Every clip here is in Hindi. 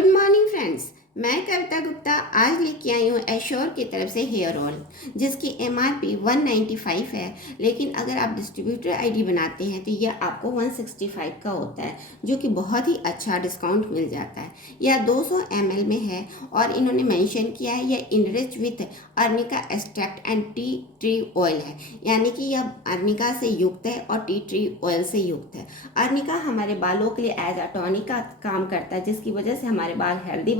गुड मॉर्निंग फ्रेंड्स, मैं कविता गुप्ता आज लेके आई हूँ एश्योर की तरफ से हेयर ऑयल जिसकी एमआरपी 195 है। लेकिन अगर आप डिस्ट्रीब्यूटर आईडी बनाते हैं तो यह आपको 165 का होता है, जो कि बहुत ही अच्छा डिस्काउंट मिल जाता है। यह 200 ml में है और इन्होंने मेंशन किया है यह enrich with arnica extract and tea tree oil है, यानी कि यह अर्निका से युक्त है और टी ट्री ऑयल से युक्त है। अर्निका हमारे बालों के लिए एज अ टॉनिक का काम करता है, जिसकी वजह से हमारे बाल हेल्दी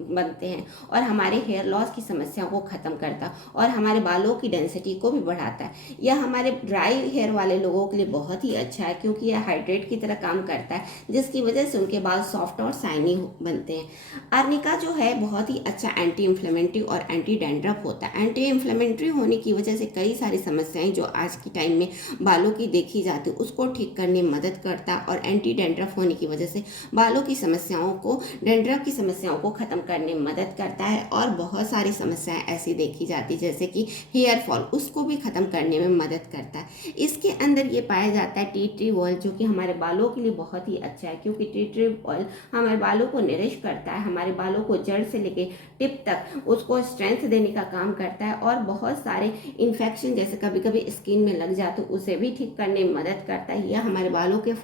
बनते हैं और हमारे हेयर लॉस की समस्याओं को ख़त्म करता है और हमारे बालों की डेंसिटी को भी बढ़ाता है। यह हमारे ड्राई हेयर वाले लोगों के लिए बहुत ही अच्छा है, क्योंकि यह हाइड्रेट की तरह काम करता है, जिसकी वजह से उनके बाल सॉफ्ट और शाइनी बनते हैं। अर्निका जो है बहुत ही अच्छा एंटी इन्फ्लेमेटरी और एंटी डैंड्रफ होता है। एंटी इन्फ्लेमेटरी होने की वजह से कई सारी समस्याएं जो आज के टाइम में बालों की देखी जाती है उसको ठीक करने में मदद करता है, और एंटी डैंड्रफ होने की वजह से बालों की समस्याओं को, डैंड्रफ की समस्याओं को ख़त्म करने में मदद करता है। और बहुत सारी समस्याएं ऐसी देखी जाती जैसे कि हेयर फॉल, उसको भी ख़त्म करने में मदद करता है। इसके अंदर ये पाया जाता है टी ट्री ऑयल, जो कि हमारे बालों के लिए बहुत ही अच्छा है, क्योंकि टी ट्री ऑयल हमारे बालों को नरिश करता है, हमारे बालों को जड़ से लेके टिप तक उसको स्ट्रेंथ देने का काम करता है, और बहुत सारे इन्फेक्शन जैसे कभी कभी स्किन में लग जाते उसे भी ठीक करने में मदद करता है। यह हमारे बालों के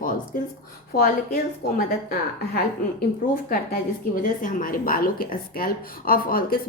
फॉलिकल्स को मदद हेल्प इम्प्रूव करता है, जिसकी वजह से हमारे बालों के स्कैल्प और फॉलिकल्स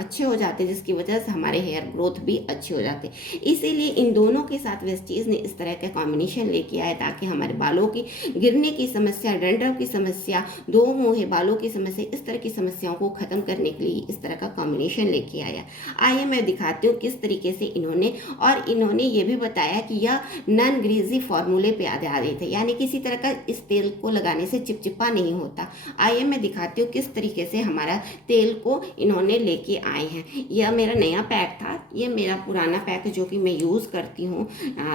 अच्छे हो जाते हैं, जिसकी वजह से हमारे हेयर ग्रोथ भी अच्छे हो जाते हैं। इसीलिए इन दोनों के साथ वेस्टीज ने इस तरह का कॉम्बिनेशन लेके आया ताकि हमारे बालों की गिरने की समस्या, डैंड्रफ की समस्या, दो मुँहे बालों की समस्या, इस तरह की समस्याओं को खत्म करने के लिए इस तरह का कॉम्बिनेशन लेके आया। आइए मैं दिखाती हूँ किस तरीके से इन्होंने ये भी बताया कि यह नॉन ग्रीजी फॉर्मूले पे आधारित है, यानी किसी तरह का इस तेल को लगाने से चिपचिपा नहीं होता। आइए मैं दिखाती हूँ किस तरीके से हमारा तेल को इन्होंने लेके आए हैं। यह मेरा नया पैक था, ये मेरा पुराना पैक है जो कि मैं यूज़ करती हूँ।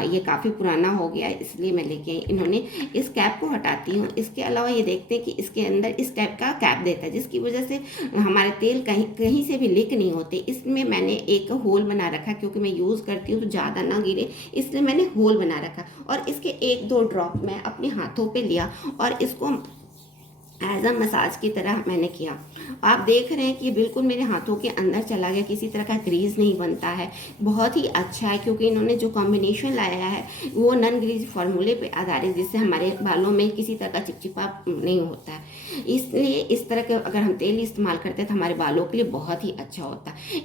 ये काफ़ी पुराना हो गया है, इसलिए मैं लेके आई। इन्होंने इस कैप को हटाती हूँ। इसके अलावा ये देखते हैं कि इसके अंदर इस टाइप का कैप देता है, जिसकी वजह से हमारे तेल कहीं से भी लीक नहीं होते। इसमें मैंने एक होल बना रखा, क्योंकि मैं यूज़ करती हूँ तो ज़्यादा ना गिरे, इसलिए मैंने होल बना रखा। और इसके 1-2 ड्रॉप मैं अपने हाथों पे लिया और इसको एज अ मसाज की तरह मैंने किया। आप देख रहे हैं कि बिल्कुल मेरे हाथों के अंदर चला गया, किसी तरह का ग्रीज नहीं बनता है। बहुत ही अच्छा है, क्योंकि इन्होंने जो कॉम्बिनेशन लाया है वो नॉन ग्रीज फार्मूले पे आधारित, जिससे हमारे बालों में किसी तरह का चिपचिपा नहीं होता है। इसलिए इस तरह के अगर हम तेल इस्तेमाल करते हैं तो हमारे बालों के लिए बहुत ही अच्छा होता है।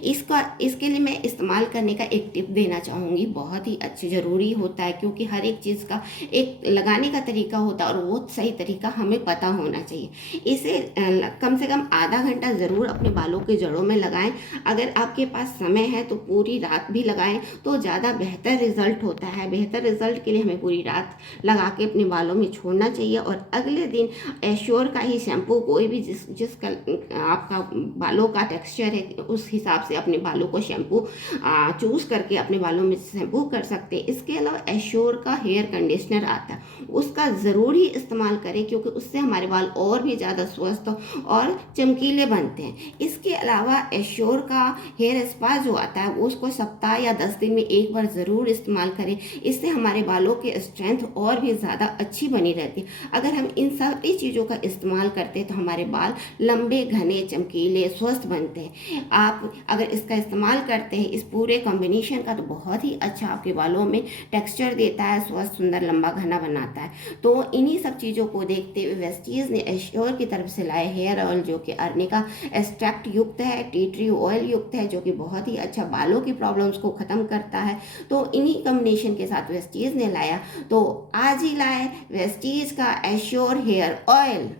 इसके लिए मैं इस्तेमाल करने का एक टिप देना चाहूँगी, बहुत ही अच्छी ज़रूरी होता है, क्योंकि हर एक चीज़ का एक लगाने का तरीका होता है और वो सही तरीका हमें पता होना चाहिए। इसे कम से कम आधा घंटा ज़रूर अपने बालों के जड़ों में लगाएं। अगर आपके पास समय है तो पूरी रात भी लगाएं तो ज़्यादा बेहतर रिजल्ट होता है। बेहतर रिजल्ट के लिए हमें पूरी रात लगा के अपने बालों में छोड़ना चाहिए, और अगले दिन एश्योर का ही शैम्पू, कोई भी जिसका आपका बालों का टेक्सचर है उस हिसाब से अपने बालों को शैम्पू चूज़ करके अपने बालों में शैम्पू कर सकते हैं। इसके अलावा एश्योर का हेयर कंडीशनर आता है, उसका ज़रूर ही इस्तेमाल करें, क्योंकि उससे हमारे बाल और भी ज़्यादा स्वस्थ और चमकीले बनते हैं। इसके अलावा एश्योर का हेयर स्पा जो आता है वो उसको सप्ताह या 10 दिन में एक बार ज़रूर इस्तेमाल करें। इससे हमारे बालों की स्ट्रेंथ और भी ज़्यादा अच्छी बनी रहती है। अगर हम इन सारी चीज़ों का इस्तेमाल करते हैं तो हमारे बाल लंबे, घने, चमकीले, स्वस्थ बनते हैं। आप अगर इसका इस्तेमाल करते हैं इस पूरे कॉम्बिनेशन का, तो बहुत ही अच्छा आपके बालों में टेक्सचर देता है, स्वस्थ, सुंदर, लंबा, घना बनाता है। तो इन्हीं सब चीज़ों को देखते हुए वेस्टीज ने एश्योर की तरफ से लाए हेयर ऑयल, जो कि अर्निका एक्सट्रैक्ट युक्त है, टी ट्री ऑयल युक्त है, जो कि बहुत ही अच्छा बालों की प्रॉब्लम्स को ख़त्म करता है। तो इन्हीं कॉम्बिनेशन के साथ वेस्टीज ने लाया, तो आज ही लाए वेस्टीज का एश्योर हेयर ऑयल।